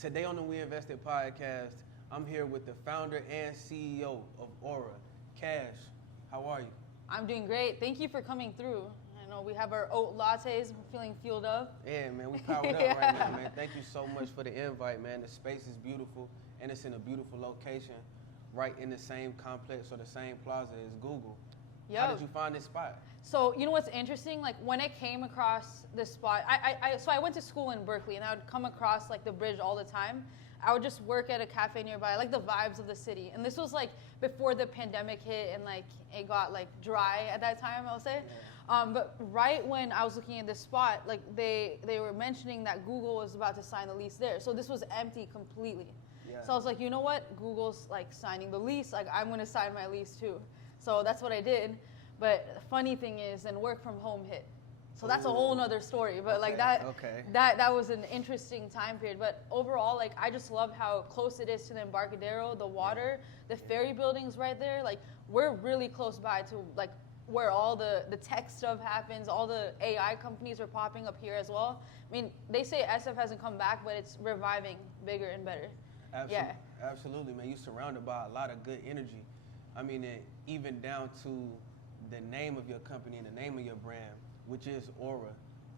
Today on the We Invested podcast, I'm here with the founder and CEO of Aura, Kash. How are you? I'm doing great. Thank you for coming through. I know we have our oat lattes. I'm feeling fueled up. Yeah, man, we powered up right now, man. Thank you so much for the invite, man. The space is beautiful, and it's in a beautiful location, right in the same complex or the same plaza as Google. Yep. How did you find this spot? So you know what's interesting? Like when I came across this spot, so I went to school in Berkeley, and I would come across like the bridge all the time. I would just work at a cafe nearby. I like the vibes of the city, and this was like before the pandemic hit and like it got like dry at that time, I'll say. Yeah. But right when I was looking at this spot, like they were mentioning that Google was about to sign the lease there, so this was empty completely. Yeah. So I was like, you know what? Google's like signing the lease. Like I'm gonna sign my lease too. So that's what I did. But the funny thing is, then work from home hit. So that's a whole nother story. But like that was an interesting time period. But overall, like I just love how close it is to the Embarcadero, the water, the ferry buildings right there. Like we're really close by to like where all the tech stuff happens. All the AI companies are popping up here as well. I mean, they say SF hasn't come back, but it's reviving bigger and better. Absolutely, man. You're surrounded by a lot of good energy. I mean, even down to the name of your company and the name of your brand, which is Aura.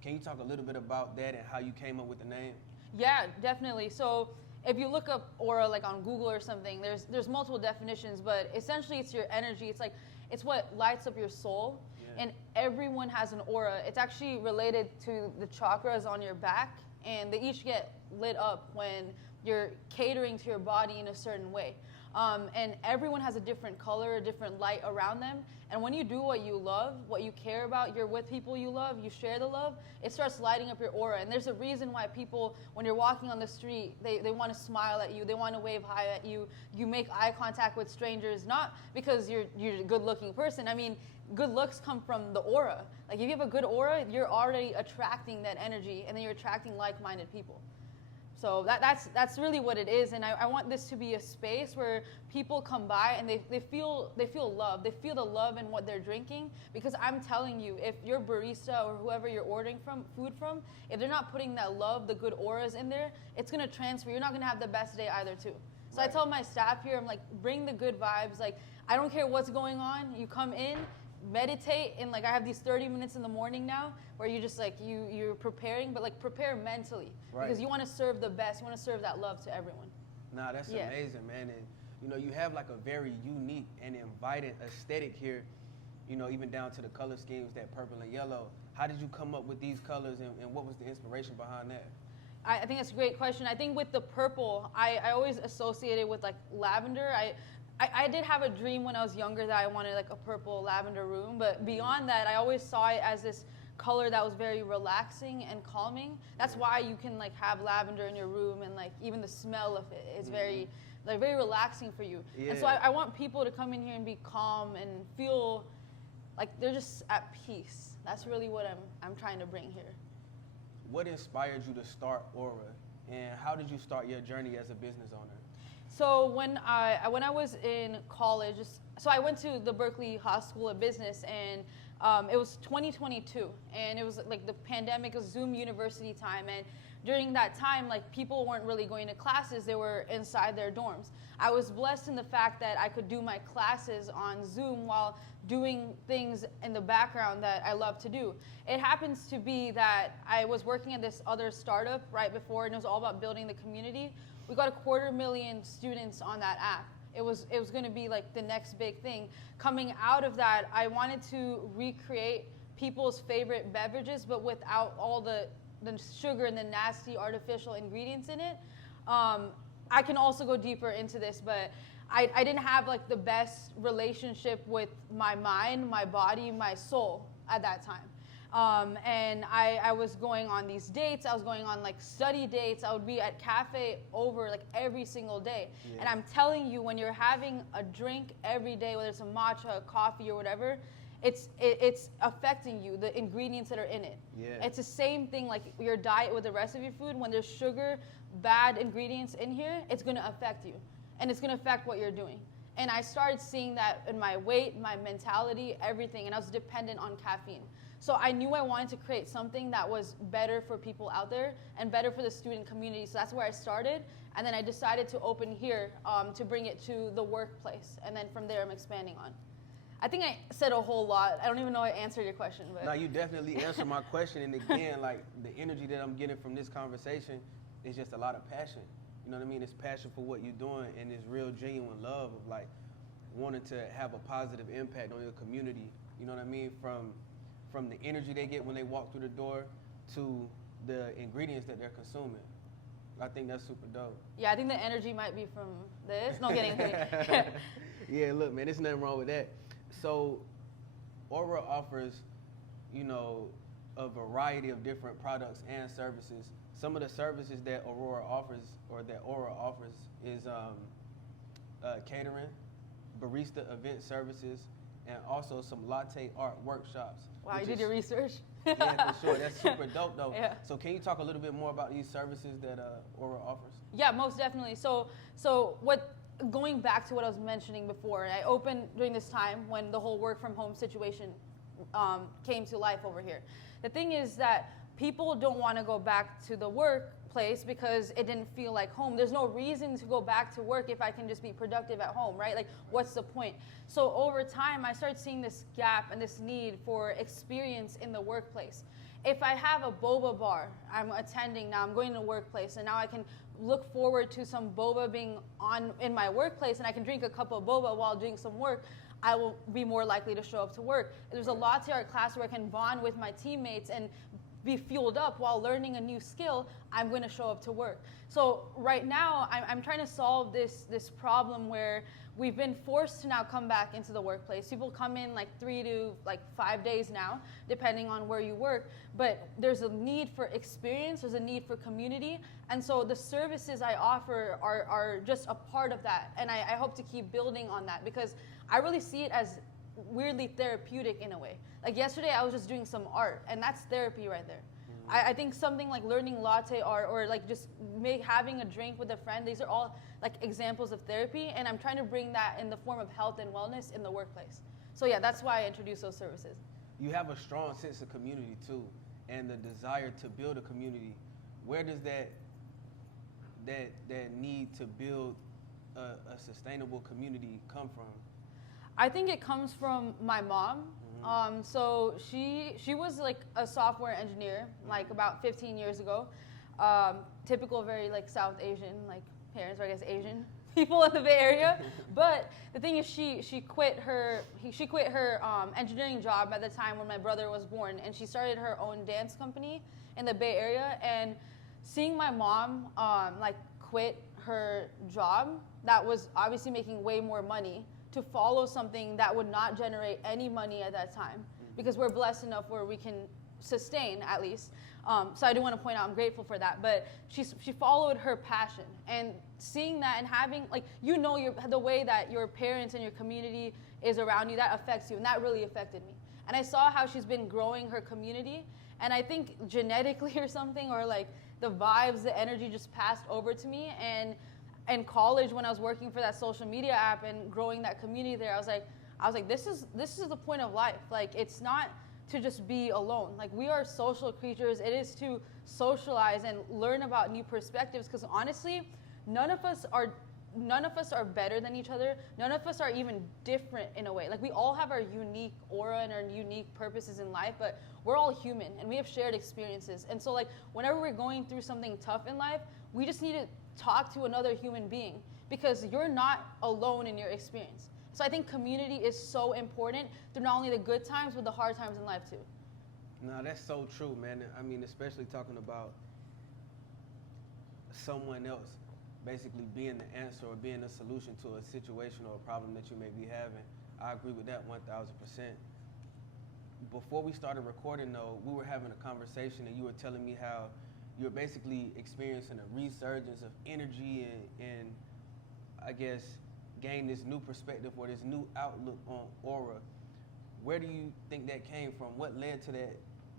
Can you talk a little bit about that and how you came up with the name? Yeah, definitely. So if you look up Aura like on Google or something, there's multiple definitions, but essentially it's your energy. It's what lights up your soul. Yeah. And everyone has an aura. It's actually related to the chakras on your back, and they each get lit up when you're catering to your body in a certain way. And everyone has a different color, a different light around them. And when you do what you love, what you care about, you're with people you love, you share the love, it starts lighting up your aura. And there's a reason why people, when you're walking on the street, they want to smile at you, they want to wave hi at you, you make eye contact with strangers, not because you're a good looking person. I mean, good looks come from the aura. Like if you have a good aura, you're already attracting that energy, and then you're attracting like-minded people. So that's really what it is, and I want this to be a space where people come by and they feel love. They feel the love in what they're drinking, because I'm telling you, if your barista or whoever you're ordering food from, if they're not putting that love, the good auras in there, it's gonna transfer. You're not gonna have the best day either too. So right. I tell my staff here, I'm like, bring the good vibes. Like I don't care what's going on. You come in, meditate, and like I have these 30 minutes in the morning now where you just like you're preparing, but like prepare mentally, right? Because you want to serve the best, you want to serve that love to everyone. Nah, that's amazing, man. And you know, you have like a very unique and inviting aesthetic here, you know, even down to the color schemes, that purple and yellow. How did you come up with these colors, and what was the inspiration behind that? I think that's a great question. I think with the purple, I always associated with like lavender. I did have a dream when I was younger that I wanted like a purple lavender room, but beyond that, I always saw it as this color that was very relaxing and calming. That's why you can like have lavender in your room, and like even the smell of it is very relaxing for you. Yeah. And so I want people to come in here and be calm and feel like they're just at peace. That's really what I'm trying to bring here. What inspired you to start Aura, and how did you start your journey as a business owner? So when I was in college, so I went to the Berkeley School of Business, and it was 2022, and it was like the pandemic of Zoom university time, and during that time, like people weren't really going to classes, they were inside their dorms. I was blessed in the fact that I could do my classes on Zoom while doing things in the background that I love to do. It happens to be that I was working at this other startup right before, and it was all about building the community. We got 250,000 students on that app. It was going to be like the next big thing. Coming out of that, I wanted to recreate people's favorite beverages, but without all the sugar and the nasty artificial ingredients in it. I can also go deeper into this, but I didn't have like the best relationship with my mind, my body, my soul at that time. And I was going on these dates. I was going on like study dates. I would be at cafe over like every single day. Yeah. And I'm telling you, when you're having a drink every day, whether it's a matcha, a coffee, or whatever, it's affecting you, the ingredients that are in it. Yeah. It's the same thing like your diet with the rest of your food. When there's sugar, bad ingredients in here, it's going to affect you. And it's going to affect what you're doing. And I started seeing that in my weight, my mentality, everything. And I was dependent on caffeine. So I knew I wanted to create something that was better for people out there and better for the student community. So that's where I started. And then I decided to open here to bring it to the workplace. And then from there, I'm expanding on. I think I said a whole lot. I don't even know I answered your question. But. No, you definitely answered my question. And again, like the energy that I'm getting from this conversation is just a lot of passion. You know what I mean? It's passion for what you're doing and it's real genuine love of like wanting to have a positive impact on your community. You know what I mean? From the energy they get when they walk through the door to the ingredients that they're consuming. I think that's super dope. Yeah, I think the energy might be from this. No kidding. Yeah, look, man, there's nothing wrong with that. So, Aura offers, you know, a variety of different products and services. Some of the services that Aura offers is catering, barista event services, and also some latte art workshops. Wow, you did your research? Yeah, for sure. That's super dope, though. Yeah. So can you talk a little bit more about these services that Aura offers? Yeah, most definitely. So going back to what I was mentioning before, I opened during this time when the whole work from home situation came to life over here. The thing is that people don't want to go back to the workplace because it didn't feel like home. There's no reason to go back to work if I can just be productive at home, right? Like, what's the point? So over time, I started seeing this gap and this need for experience in the workplace. If I have a boba bar I'm attending now, I'm going to the workplace, and now I can look forward to some boba being on in my workplace, and I can drink a cup of boba while doing some work, I will be more likely to show up to work. There's a latte art class where I can bond with my teammates and be fueled up while learning a new skill. I'm going to show up to work. So right now, I'm trying to solve this problem where we've been forced to now come back into the workplace. People come in like 3 to 5 days now, depending on where you work. But there's a need for experience, there's a need for community. And so the services I offer are just a part of that. And I hope to keep building on that because I really see it as weirdly therapeutic in a way. Like yesterday, I was just doing some art, and that's therapy right there. I think something like learning latte art or like just having a drink with a friend, these are all like examples of therapy, and I'm trying to bring that in the form of health and wellness in the workplace. So yeah, that's why I introduced those services. You have a strong sense of community too, and the desire to build a community. Where does that need to build a sustainable community come from? I think it comes from my mom. So she was like a software engineer like about 15 years ago. Typical very like South Asian like parents, or I guess Asian people in the Bay Area. But the thing is she quit her engineering job at the time when my brother was born, and she started her own dance company in the Bay Area. And seeing my mom like quit her job that was obviously making way more money to follow something that would not generate any money at that time, because we're blessed enough where we can sustain at least. So I do want to point out I'm grateful for that. But she followed her passion, and seeing that and having like the way that your parents and your community is around you, that affects you, and that really affected me. And I saw how she's been growing her community, and I think genetically or something, or like the vibes, the energy just passed over to me. And in college, when I was working for that social media app and growing that community there, I was like, this is the point of life. Like, it's not to just be alone. Like, we are social creatures. It is to socialize and learn about new perspectives. Because honestly, none of us are better than each other. None of us are even different in a way. Like, we all have our unique aura and our unique purposes in life, but we're all human and we have shared experiences. And so like, whenever we're going through something tough in life, we just need to talk to another human being, because you're not alone in your experience. So I think community is so important through not only the good times, but the hard times in life too. No, that's so true, man. I mean, especially talking about someone else basically being the answer or being a solution to a situation or a problem that you may be having. I agree with that 1000%. Before we started recording though, we were having a conversation and you were telling me how you're basically experiencing a resurgence of energy and I guess gain this new perspective or this new outlook on Aura. Where do you think that came from? What led to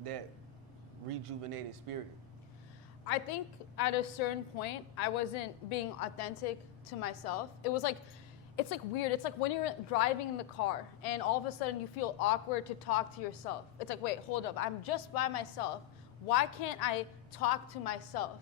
that rejuvenated spirit? I think at a certain point, I wasn't being authentic to myself. It was like, it's like weird. It's like when you're driving in the car and all of a sudden you feel awkward to talk to yourself. It's like, wait, hold up. I'm just by myself. Why can't I talk to myself?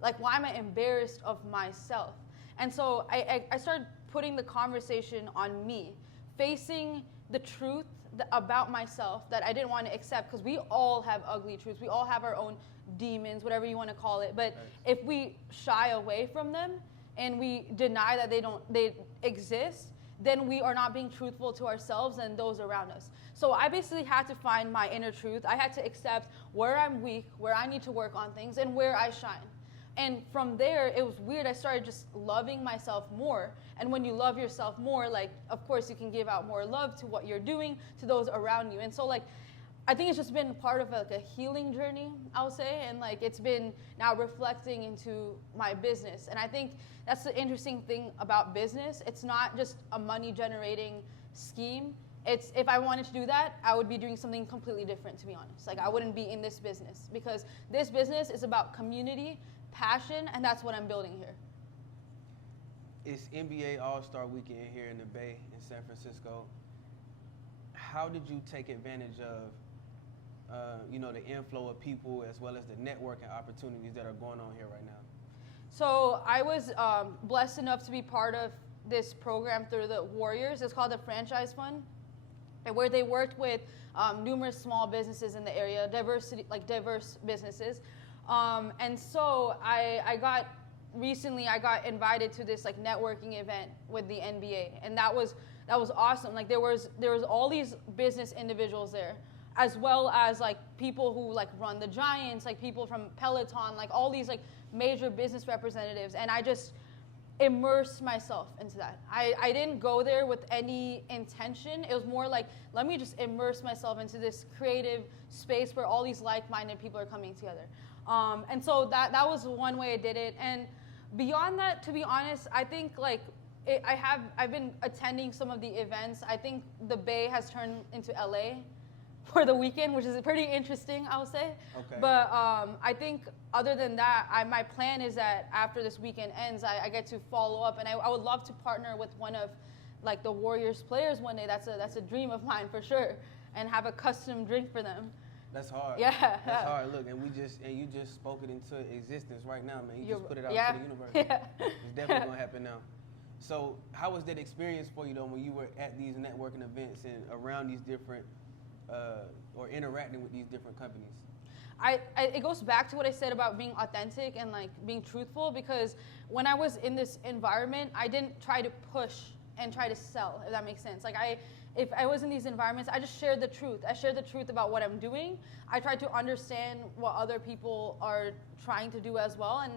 Like, why am I embarrassed of myself? And so I started putting the conversation on me, facing the truth about myself that I didn't want to accept, because we all have ugly truths. We all have our own demons, whatever you want to call it. But if we shy away from them and we deny that they exist, then we are not being truthful to ourselves and those around us. So I basically had to find my inner truth. I had to accept where I'm weak, where I need to work on things, and where I shine. And from there, it was weird. I started just loving myself more. And when you love yourself more, like, of course, you can give out more love to what you're doing, to those around you. And so, like, I think it's just been part of like a healing journey, I would say. And like, it's been now reflecting into my business. And I think that's the interesting thing about business. It's not just a money generating scheme. It's, if I wanted to do that, I would be doing something completely different, to be honest. Like, I wouldn't be in this business, because this business is about community, passion, and that's what I'm building here. It's NBA All-Star Weekend here in the Bay in San Francisco. How did you take advantage of the inflow of people, as well as the networking opportunities that are going on here right now? So I was blessed enough to be part of this program through the Warriors. It's called the Franchise Fund, and where they worked with numerous small businesses in the area, diverse businesses. And so I got invited to this like networking event with the NBA, and that was awesome. Like, there was all these business individuals there, as well as like people who like run the Giants, like people from Peloton, like all these like major business representatives, and I just immersed myself into that. I didn't go there with any intention. It was more like, let me just immerse myself into this creative space where all these like-minded people are coming together. And so that was one way I did it. And beyond that, to be honest, I think like I've been attending some of the events. I think the Bay has turned into LA for the weekend, which is pretty interesting, I would say. Okay. But I think other than that, my plan is that after this weekend ends, I get to follow up, and I would love to partner with one of like the Warriors players one day. That's a dream of mine for sure, and have a custom drink for them. That's hard. Yeah. That's hard. Look, and you just spoke it into existence right now, man. You just put it out yeah. to the universe. Yeah. It's definitely gonna happen now. So how was that experience for you though, when you were at these networking events and around these different or interacting with these different companies? It goes back to what I said about being authentic and like being truthful, because when I was in this environment, I didn't try to push and try to sell, if that makes sense. Like, if I was in these environments, I just shared the truth. I shared the truth about what I'm doing. I tried to understand what other people are trying to do as well. And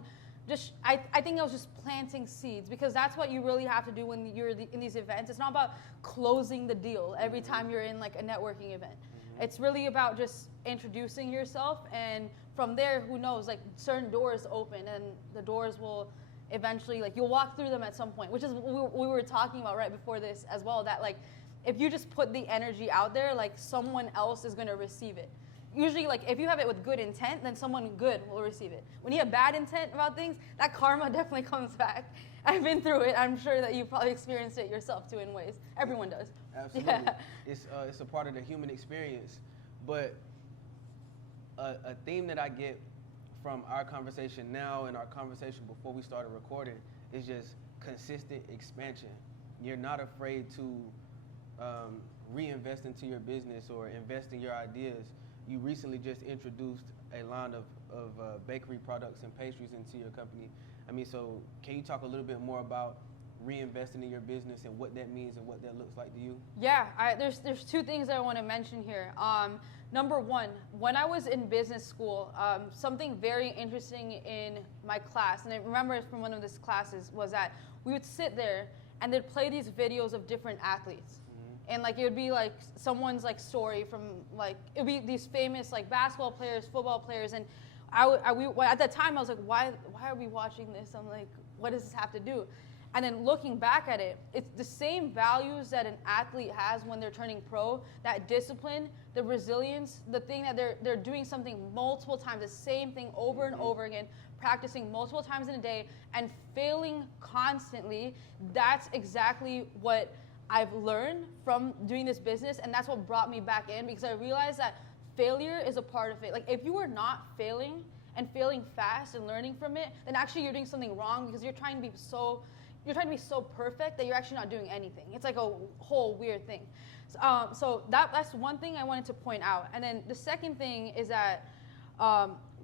just, I think I was just planting seeds, because that's what you really have to do when you're in these events. It's not about closing the deal every time you're in like a networking event. Mm-hmm. It's really about just introducing yourself, and from there, who knows, like certain doors open, and the doors will eventually, like, you'll walk through them at some point, which is what we were talking about right before this as well, that like, if you just put the energy out there, like someone else is gonna receive it. Usually, like, if you have it with good intent, then someone good will receive it. When you have bad intent about things, that karma definitely comes back. I've been through it. I'm sure that you've probably experienced it yourself too in ways. Everyone does. Absolutely. Yeah. It's a part of the human experience. But a theme that I get from our conversation now and our conversation before we started recording is just consistent expansion. You're not afraid to reinvest into your business or invest in your ideas. You recently just introduced a line of bakery products and pastries into your company. I mean, so can you talk a little bit more about reinvesting in your business and what that means and what that looks like to you? Yeah, there's two things that I want to mention here. Number one, when I was in business school, something very interesting in my class, and I remember from one of these classes, was that we would sit there and they'd play these videos of different athletes. And like, it would be like someone's like story from like, it would be these famous like basketball players, football players. And at that time I was like, why are we watching this? I'm like, what does this have to do? And then looking back at it, it's the same values that an athlete has when they're turning pro, that discipline, the resilience, the thing that they're doing something multiple times, the same thing over and over again, practicing multiple times in a day and failing constantly. That's exactly what I've learned from doing this business, and that's what brought me back in, because I realized that failure is a part of it. Like, if you are not failing and failing fast and learning from it, then actually you're doing something wrong, because you're trying to be so perfect that you're actually not doing anything. It's like a whole weird thing. So that's one thing I wanted to point out. And then the second thing is that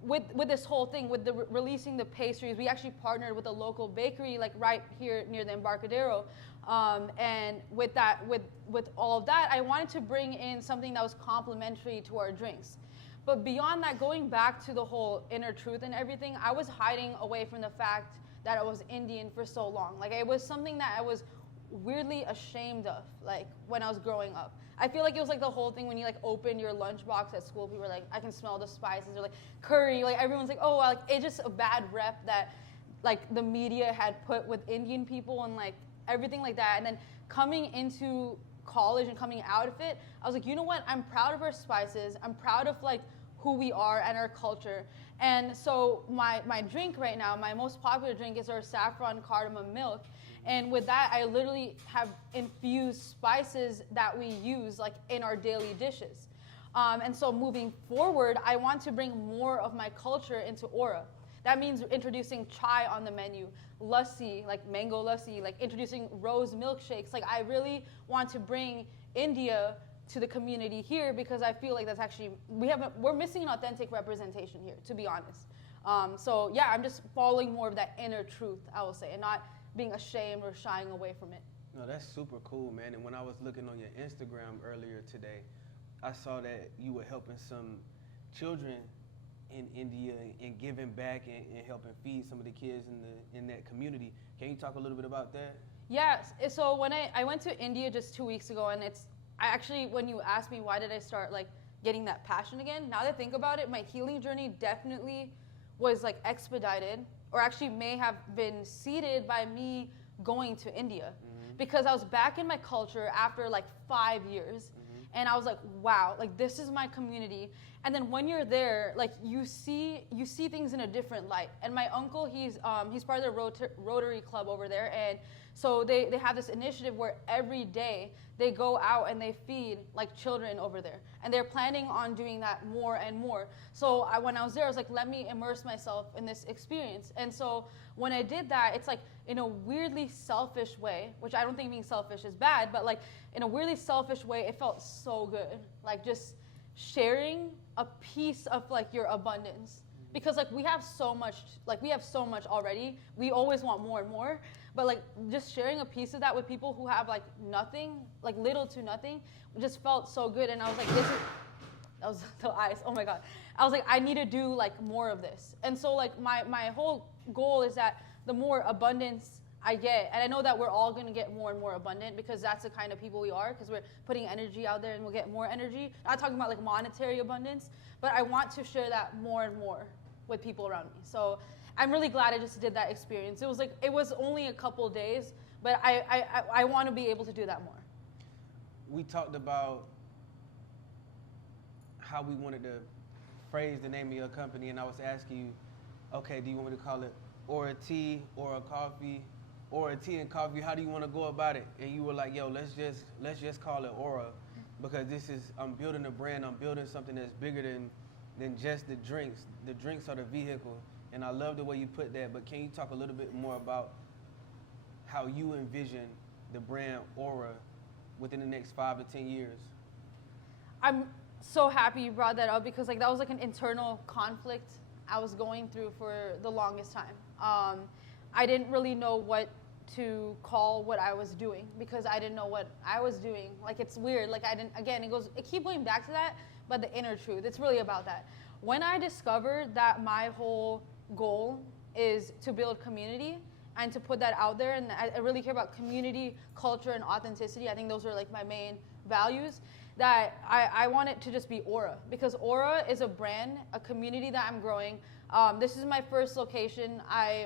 with this whole thing, with the releasing the pastries, we actually partnered with a local bakery, like right here near the Embarcadero. And with all of that, I wanted to bring in something that was complementary to our drinks. But beyond that, going back to the whole inner truth and everything, I was hiding away from the fact that I was Indian for so long. Like, it was something that I was weirdly ashamed of, like, when I was growing up. I feel like it was like the whole thing when you like open your lunchbox at school, people were like, I can smell the spices, or like curry, like everyone's like, oh, like it's just a bad rep that like the media had put with Indian people and like everything like that. And then coming into college and coming out of it, I was like, you know what? I'm proud of our spices. I'm proud of like who we are and our culture. And so my drink right now, my most popular drink is our saffron cardamom milk. And with that, I literally have infused spices that we use like in our daily dishes. And so moving forward, I want to bring more of my culture into Aura. That means introducing chai on the menu, lassi, like mango lassi, like introducing rose milkshakes. Like, I really want to bring India to the community here, because I feel like that's actually, we're missing an authentic representation here, to be honest. So yeah, I'm just following more of that inner truth, I will say, and not being ashamed or shying away from it. No, that's super cool, man. And when I was looking on your Instagram earlier today, I saw that you were helping some children in India and giving back and helping feed some of the kids in that community. Can you talk a little bit about that? Yes. So when I went to India just 2 weeks ago, and I actually, when you asked me why did I start like getting that passion again, now that I think about it, my healing journey definitely was like expedited, or actually may have been seeded by me going to India. Because I was back in my culture after like 5 years. And I was like, wow, like this is my community. And then when you're there, like you see things in a different light. And my uncle, he's part of the Rotary Club over there. And so they have this initiative where every day they go out and they feed like children over there. And they're planning on doing that more and more. So when I was there, I was like, let me immerse myself in this experience. And so when I did that, it's like in a weirdly selfish way, which I don't think being selfish is bad, but like in a weirdly selfish way, it felt so good. Like just sharing a piece of like your abundance. Because like we have so much already. We always want more and more. But like just sharing a piece of that with people who have like nothing, like little to nothing, just felt so good. And I was like, that was the eyes, oh my God. I was like, I need to do like more of this. And so like my whole goal is that the more abundance I get, and I know that we're all gonna get more and more abundant, because that's the kind of people we are, because we're putting energy out there and we'll get more energy. Not talking about like monetary abundance, but I want to share that more and more with people around me. So I'm really glad I just did that experience. It was only a couple days, but I want to be able to do that more. We talked about how we wanted to phrase the name of your company, and I was asking you, okay, do you want me to call it Aura Tea, Aura Coffee, Aura Tea and Coffee? How do you want to go about it? And you were like, yo, let's just call it Aura, because I'm building a brand. I'm building something that's bigger than just the drinks. The drinks are the vehicle. And I love the way you put that, but can you talk a little bit more about how you envision the brand Aura within the next 5 to 10 years? I'm so happy you brought that up, because like that was like an internal conflict I was going through for the longest time. I didn't really know what to call what I was doing, because I didn't know what I was doing. Like, it's weird. Like, it keeps going back to that, but the inner truth, it's really about that. When I discovered that my whole goal is to build community and to put that out there, and I really care about community, culture, and authenticity. I think those are like my main values. That I want it to just be Aura, because Aura is a brand, a community that I'm growing. This is my first location.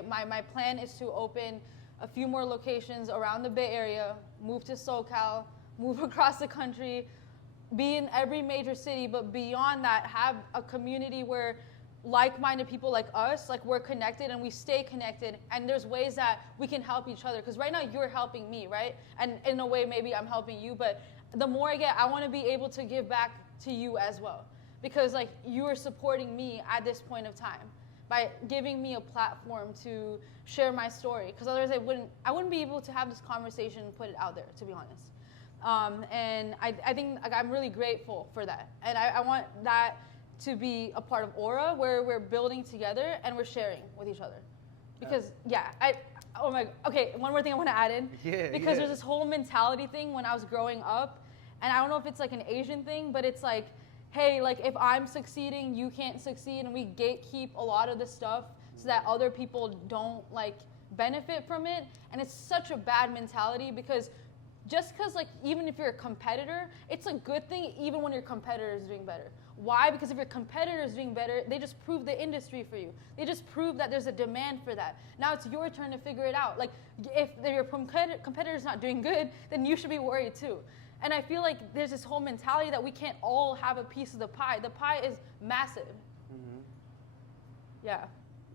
My plan is to open a few more locations around the Bay Area, move to SoCal, move across the country, be in every major city, but beyond that, have a community where like-minded people like us, like we're connected and we stay connected, and there's ways that we can help each other. Because right now you're helping me, right? And in a way, maybe I'm helping you, but the more I get, I want to be able to give back to you as well. Because like you are supporting me at this point of time by giving me a platform to share my story. Because otherwise I wouldn't be able to have this conversation and put it out there, to be honest. And I think like, I'm really grateful for that. And I want that to be a part of Aura, where we're building together and we're sharing with each other. Because okay, one more thing I want to add in. Because there's this whole mentality thing when I was growing up, and I don't know if it's like an Asian thing, but it's like, hey, like if I'm succeeding, you can't succeed, and we gatekeep a lot of the stuff so that other people don't like benefit from it. And it's such a bad mentality, because just because like even if you're a competitor, it's a good thing even when your competitor is doing better. Why? Because if your competitor is doing better, they just prove the industry for you. They just prove that there's a demand for that. Now it's your turn to figure it out. Like if your competitor is not doing good, then you should be worried too. And I feel like there's this whole mentality that we can't all have a piece of the pie. The pie is massive. Mm-hmm. Yeah.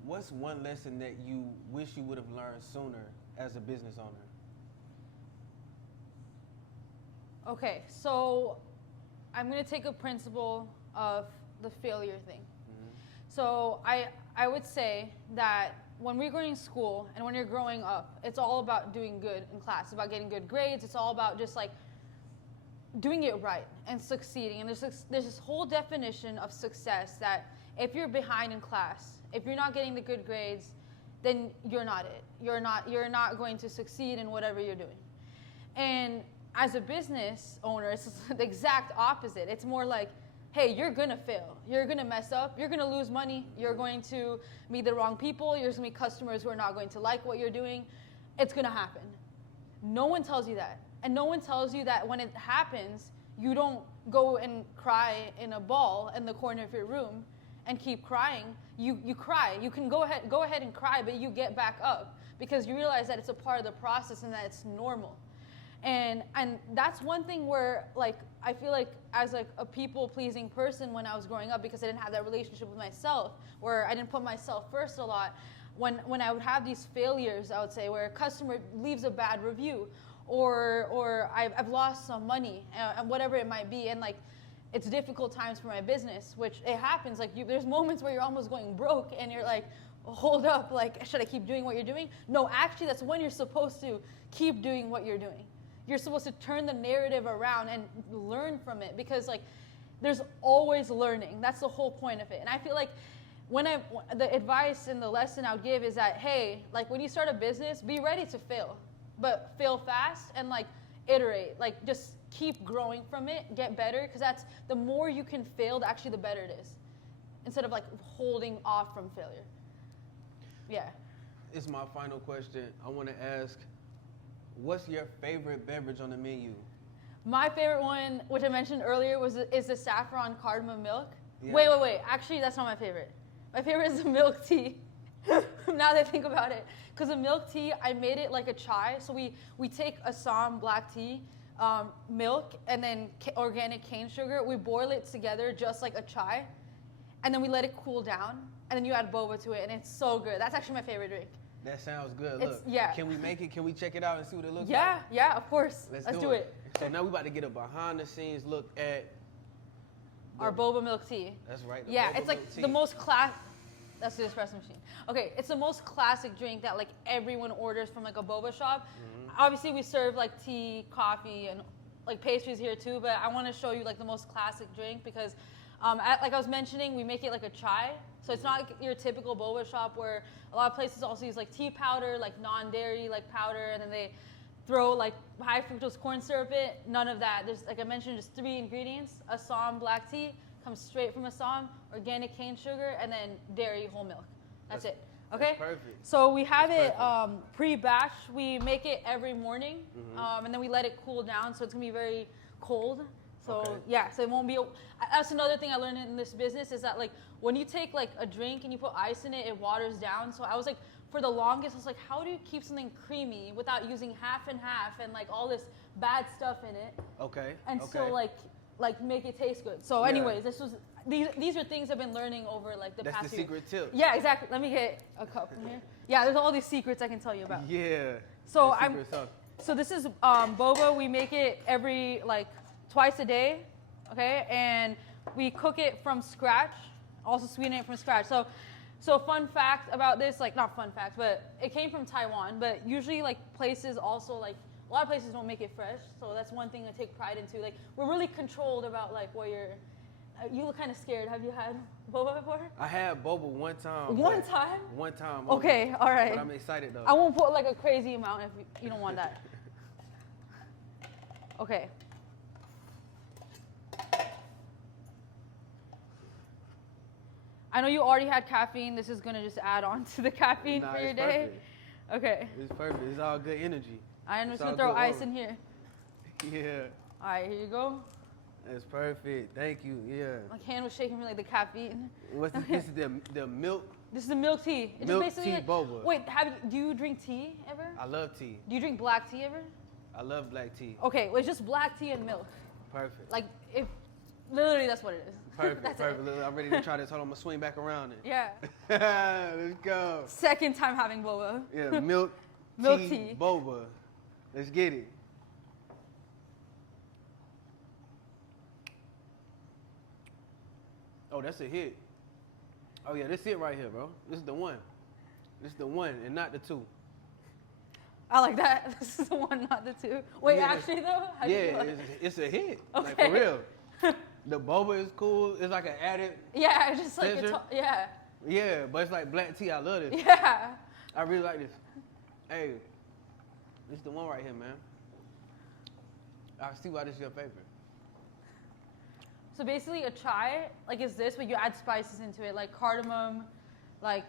What's one lesson that you wish you would have learned sooner as a business owner? Okay, so I'm going to take a principle of the failure thing. Mm-hmm. So I would say that when we're going to school and when you're growing up, it's all about doing good in class, about getting good grades. It's all about just like doing it right and succeeding. And there's this whole definition of success that if you're behind in class, if you're not getting the good grades, then you're not it. You're not going to succeed in whatever you're doing. And as a business owner, it's the exact opposite. It's more like, hey, you're gonna fail. You're gonna mess up. You're gonna lose money. You're going to meet the wrong people. There's gonna be customers who are not going to like what you're doing. It's gonna happen. No one tells you that. And no one tells you that when it happens, you don't go and cry in a ball in the corner of your room and keep crying. You cry. You can go ahead and cry, but you get back up because you realize that it's a part of the process and that it's normal. And that's one thing where like I feel like as like a people-pleasing person when I was growing up, because I didn't have that relationship with myself, where I didn't put myself first a lot, when I would have these failures, I would say, where a customer leaves a bad review, or I've lost some money, and whatever it might be, and like it's difficult times for my business, which it happens. Like there's moments where you're almost going broke, and you're like, hold up, like should I keep doing what you're doing? No, actually, that's when you're supposed to keep doing what you're doing. You're supposed to turn the narrative around and learn from it, because like there's always learning. That's the whole point of it. And I feel like the advice and the lesson I would give is that, hey, like when you start a business, be ready to fail, but fail fast and like iterate, like just keep growing from it, get better, because that's the more you can fail, actually the better it is, instead of like holding off from failure. Yeah. It's my final question. I want to ask, what's your favorite beverage on the menu? My favorite one, which I mentioned earlier, is the saffron cardamom milk. Yeah. Wait. Actually, that's not my favorite. My favorite is the milk tea. Now that I think about it. Because the milk tea, I made it like a chai. So we take Assam black tea, milk, and then organic cane sugar. We boil it together just like a chai. And then we let it cool down. And then you add boba to it. And it's so good. That's actually my favorite drink. That sounds good. Look, yeah. Can we make it? Can we check it out and see what it looks like? Yeah, of course. Let's do it. So now we're about to get a behind the scenes look at our boba milk tea. That's right. It's like the most that's the espresso machine. Okay, it's the most classic drink that like everyone orders from like a boba shop. Mm-hmm. Obviously we serve like tea, coffee, and like pastries here too, but I want to show you like the most classic drink because like I was mentioning, we make it like a chai. So it's not like your typical boba shop where a lot of places also use like tea powder, like non-dairy like powder, and then they throw like high fructose corn syrup in. None of that. There's, like I mentioned, just 3 ingredients. Assam black tea, comes straight from Assam, organic cane sugar, and then dairy whole milk. That's it. Okay? That's perfect. So we have it pre-batch. We make it every morning, and then we let it cool down, so it's going to be very cold. So yeah, so it won't be. That's another thing I learned in this business is that like when you take like a drink and you put ice in it, it waters down. So I was like for the longest, I was like, how do you keep something creamy without using half and half and like all this bad stuff in it? Okay. And okay. still like make it taste good. So, anyways, these are things I've been learning over like the past year. That's the secret tip. Yeah, exactly. Let me get a cup in here. Yeah, there's all these secrets I can tell you about. Yeah. So So this is boba. We make it every like twice a day, okay? And we cook it from scratch. Also sweeten it from scratch. So fun fact about this, like not fun fact, but it came from Taiwan. But usually like places also like a lot of places don't make it fresh. So that's one thing I take pride into. Like we're really controlled about like what you're. You look kind of scared. Have you had boba before? I had boba one time. One time? One time. Okay, all right. But I'm excited though. I won't put like a crazy amount if you don't want that. Okay. I know you already had caffeine. This is going to just add on to the caffeine for your day. Perfect. Okay. It's perfect. It's all good energy. I'm just going to throw ice in here. Yeah. All right, here you go. That's perfect. Thank you. Yeah. My hand was shaking from like the caffeine. What's this? This is the milk. This is the milk tea. It's milk just basically tea boba. Wait, do you drink tea ever? I love tea. Do you drink black tea ever? I love black tea. Okay, well, it's just black tea and milk. Perfect. Like if literally that's what it is. Perfect. That's perfect. it. I'm ready to try this. Hold on, I'm gonna swing back around it. Yeah. Let's go. Second time having boba. Yeah, milk tea boba. Let's get it. Oh, that's a hit. Oh yeah, this it right here, bro. This is the one. This is the one and not the two. I like that. This is the one, not the two. Wait, Yeah, actually though? How do you feel? it's a hit. Okay. Like for real. The boba is cool. It's like an added. Yeah, it's just like yeah. Yeah, but it's like black tea. I love this. Yeah. I really like this. Hey, this is the one right here, man. I see why this is your favorite. So basically a chai, like is this, but you add spices into it, like cardamom, like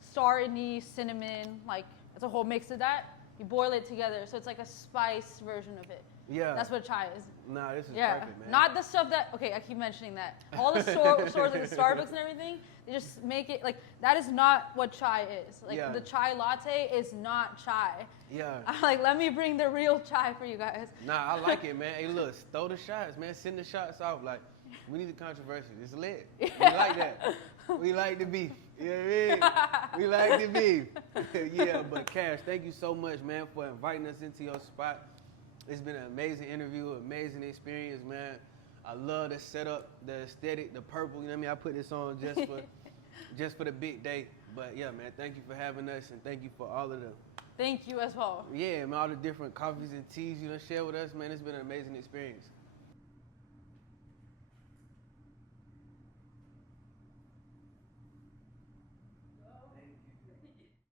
star anise, cinnamon, like it's a whole mix of that. You boil it together, so it's like a spice version of it. Yeah. That's what chai is. Nah, this is Yeah. perfect, man. Not the stuff that, okay, I keep mentioning that. All the stores like the Starbucks and everything, they just make it, like, that is not what chai is. Like, Yeah. the chai latte is not chai. Yeah. I'm like, let me bring the real chai for you guys. Nah, I like it, man. Hey, look, throw the shots, man. Send the shots off. Like, we need the controversy. It's lit. We like that. We like the beef. You know what I mean? We like the beef. Yeah, but Cash, thank you so much, man, for inviting us into your spot. It's been an amazing interview, amazing experience, man. I love the setup, the aesthetic, the purple. You know what I mean? I put this on just for the big day. But yeah, man, thank you for having us, and thank you for all of the. Thank you as well. Yeah, man, all the different coffees and teas you done share with us, man. It's been an amazing experience.